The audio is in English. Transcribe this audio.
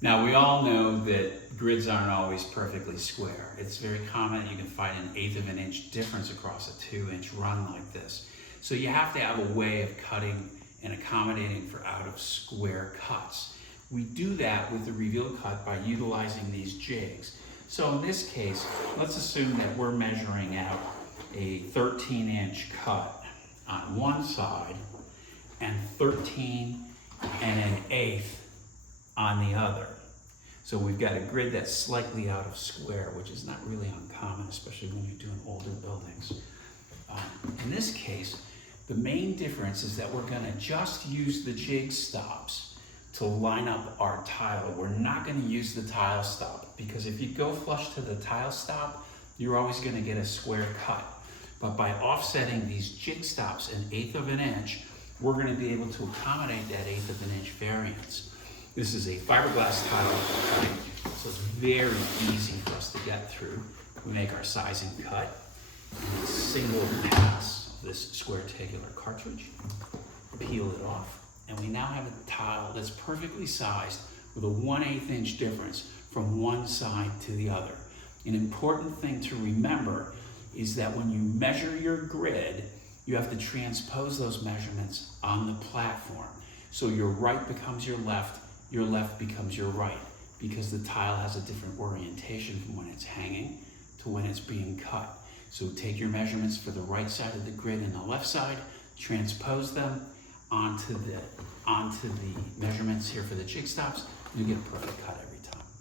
Now, we all know that grids aren't always perfectly square. It's very common that you can find an 1/8 of an inch difference across a 2-inch run like this. So you have to have a way of cutting and accommodating for out of square cuts. We do that with the RevealCut by utilizing these jigs. So in this case, let's assume that we're measuring out a 13-inch cut on one side and 13 1/8 on the other. So we've got a grid that's slightly out of square, which is not really uncommon, especially when you're doing older buildings. In this case, the main difference is that we're gonna just use the jig stops to line up our tile. We're not gonna use the tile stop, because if you go flush to the tile stop, you're always gonna get a square cut. But by offsetting these jig stops 1/8 of an inch, we're gonna be able to accommodate that 1/8 of an inch variance. This is a fiberglass tile cutting, so it's very easy for us to get through. We make our sizing cut in a single pass of this square-tagular cartridge, peel it off, and we now have a tile that's perfectly sized with a 1/8 inch difference from one side to the other. An important thing to remember is that when you measure your grid, you have to transpose those measurements on the platform. So your right becomes your left becomes your right, because the tile has a different orientation from when it's hanging to when it's being cut. So take your measurements for the right side of the grid and the left side, transpose them onto the measurements here for the jig stops, and you get a perfect cut.